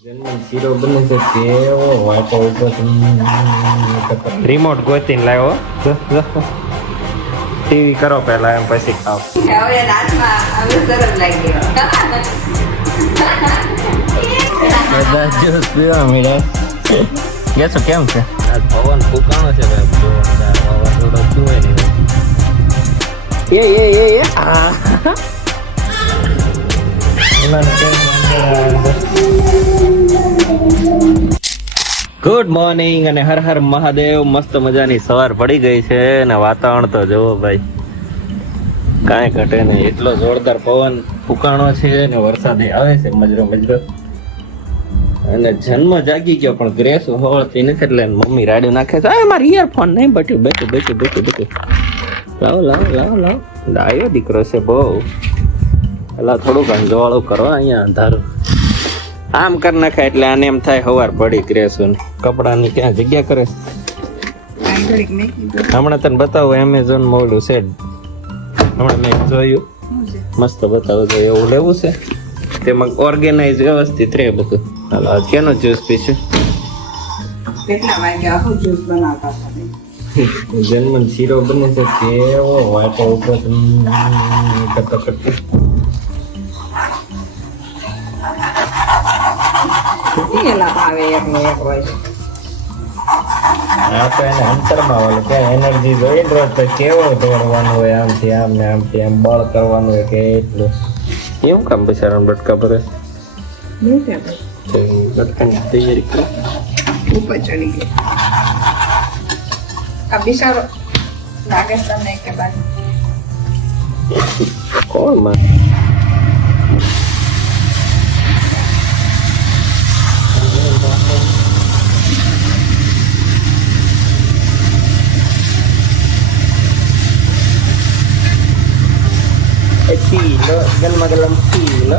જન્મ શીરો બને છે કેવો વાટો ઉપર રિમોટ ગોતીને લાવ્યો ટીવી કરો પહેલા એમ પછી ખાવ હવે રાતમાં હવે સરસ લાગી બધા જ્યુસ પીવા મળ્યા કેસો કેમ છે આજ પવન ફૂંકાણો છે ભાઈ જોરદાર વાવાઝોડો થયું હોય ને એ ગુડ મોર્નિંગ અને હર હર મહાદેવ. મસ્ત મજાની સવાર પડી ગઈ છે અને વાતાવરણ તો જુઓ ભાઈ કાંઈ ઘટે નહીં, એટલો જોરદાર પવન ફૂંકાણો છે ને વરસાદ આવે છે મજરો અને જન્મ જાગી ગયો પણ ગ્રેસ હોળતી નથી એટલે મમ્મી રાડ્યું નાખે છે. મારી ઇયરફોન નહીં બેઠું લાવો આવ્યો દીકરો છે બહુ પેલા થોડુંક અંજવાળું કરવા અહીંયા અંધારું આમ કરી નાખાય એટલે આને એમ થાય સવાર પડી ગ્રેસું કપડાની ક્યાં જગ્યા કરે. હમણાં તને બતાવું એમેઝોન મોડું છે હમણાં મેં જોયું મસ્ત બતાવું છે એવું લેવું છે તેમાં ઓર્ગેનાઇઝ વ્યવસ્થિત રહે બધું. હાલો આજ કેનો જ્યુસ પીશું? કેટલા વાગ્યા આખું જ્યુસ બનાવતા જન્મ શીરો બને છે કેવો વાટો ઉપર કેટલા ભાવે એકનો એક હોય આ તો એને અંતરમાં વાળું કે એનર્જી જોઈએ ને રોજ તો કેવો દોડવાનું હોય આમથી આમ ને આમથી આમ બળ કરવાનું હોય કે એટલું એવું કામ બિચારા બટકા ભરે બટકાની તૈયારી કરી ઉપર ચડી ગઈ આ બિચારો લાગે તમને કે બાજુ કોણ માં શીલો ગલમગલમ શીલો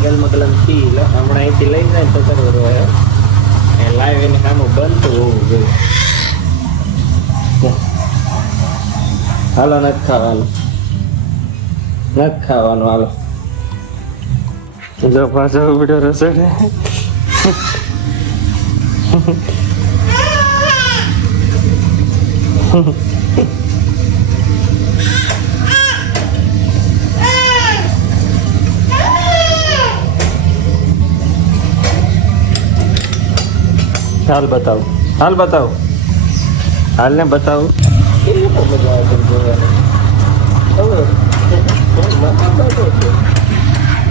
ગલમગલમ શીલો હમણાં અહીંથી લઈ જાય તો કરવું હોય એ લાઈવ એને સામું બનતું હોવું જોઈએ. હાલો નથી ખાવાનું હાલો જો પાછો વિડીયો રસોડે હાલ બતાવું હાલ ને બતાવું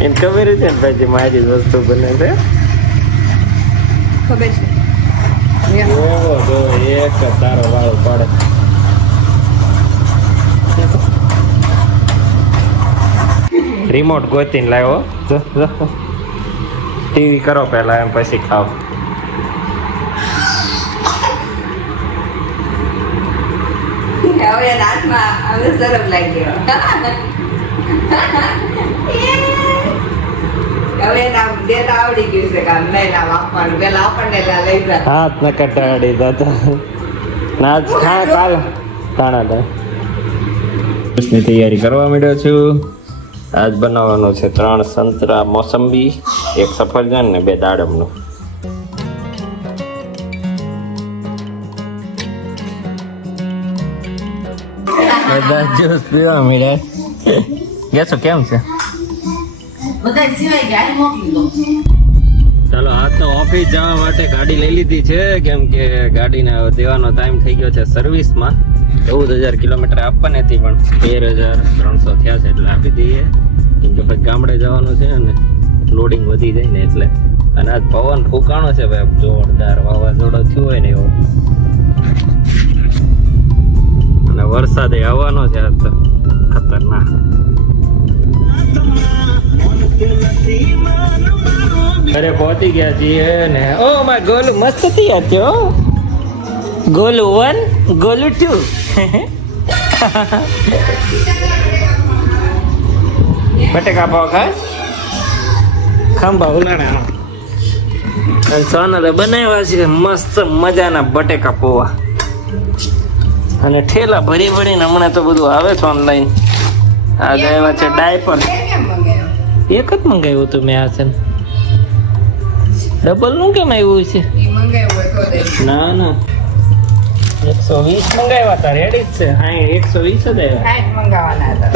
એને ખબર છે ને ભાઈ મારી વસ્તુ બને છે ખબર છે એક તારો વાળો પડે રિમોટ ગોતીને લાવ્યો ટીવી કરો પહેલા એમ પછી ખાવ હવે રાતમાં હવે સરસ લાગી હવે નામ દેતા આવડી ગયું છે કામ લઈ નામ આપવાનું પેલા આપણને લઈ જા હાથ ન કટાડી દાદા ના ખા કાલ તાણા ની તૈયારી કરવા માંડ્યો છું. આજ બનાવવાનું છે 3 સંતરા મોસંબી, 1 સફરજન ને 2 દાડમનું. બધા જ્યુસ પીવા મળ્યા કેસો કેમ છે બધા સિવાય ગાડી મોકલી દો. ચાલો આજ તો ઓફિસ જવા માટે ગાડી લઈ લીધી છે કેમ કે ગાડીને દેવાનો ટાઈમ થઈ ગયો છે સર્વિસમાં. 14,000 કિલોમીટર આપવાની હતી પણ 13,300 થયા છે એટલે આપી દઈએ કેમ કે પછી ગામડે જવાનું છે ને લોડિંગ વધી જાય ને એટલે. અને આજ પવન ફૂંકાણો છે ભાઈ જોરદાર વાવાઝોડો થયું હોય ને એવો અને વરસાદ આવવાનો છે આજ તો ખતરનાક. ઘરે પહોંચી ગયા છીએ ને ઓ માય ગોલુ મસ્ત તૈયાર છે હો. ગોલુ 1 ગોલુ 2 બટેકા પાવ ખાય ખંભા ઉલાણા સોનલે બનાવ્યા છે મસ્ત મજાના બટેકા પૌવા અને ઠેલા ભરી ભરીને હમણાં તો બધું આવે છે ઓનલાઈન. આ આવ્યા છે ડાયપર એક જ મંગાવ્યું હતું મેં આ છે ડબલ નું કેમ આવ્યું છે? ઈ મંગાવ્યું હોય તો દે. ના ના 120 મંગાવ્યા હતા, રેડી જ છે. હા 120 જ આવ્યા. 60 મંગાવવાના હતા.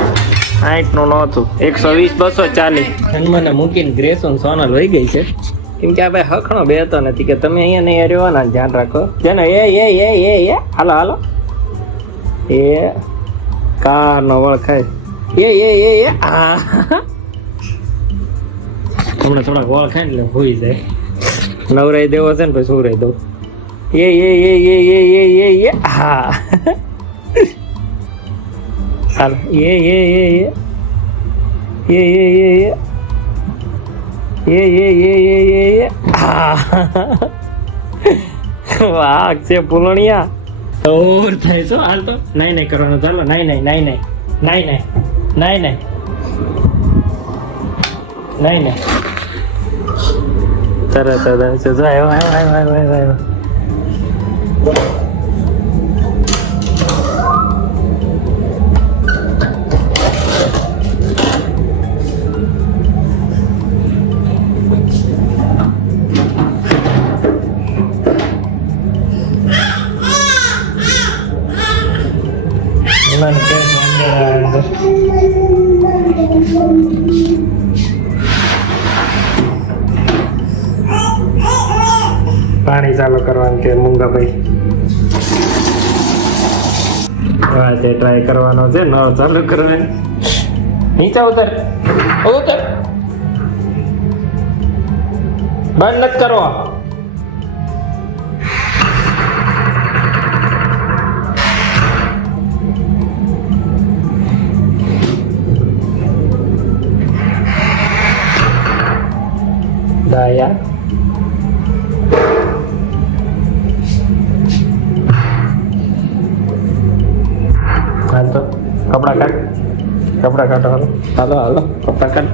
60 નું નહોતું, 120 240. હનુમાને મૂકીને ગ્રેસ અને સોનલ વહી ગઈ છે, કેમ કે આ ભાઈ હખણો બેહતો નથી કે તમે અહીંયા નહીં રહેવાના, ધ્યાન રાખો. જેને એ હાલો હાલો એ કાર નો વળખાય એ આ હમણાં થોડાક વળખાય ને એટલે હોઈ જાય. નવરાઈ દેવો છે ને પછી સુરાઈ દઉં. એ હા હાલો હા વાહ છે પુલણિયા. ઓર થાય છો હાલ તો નહીં નહીં કરવાનું, ચાલો નહીં તરત જ આવ્યો. પાણી ચાલુ કરવાનું કે મૂંગાભાઈ તે ટ્રાય કરવાનો છે, નળ ચાલુ કરવાની. નીચે ઉતર બંધ નથી કરવા. દાયા હાલ તો કપડા કાઢો હાલો કપડા કાઢ.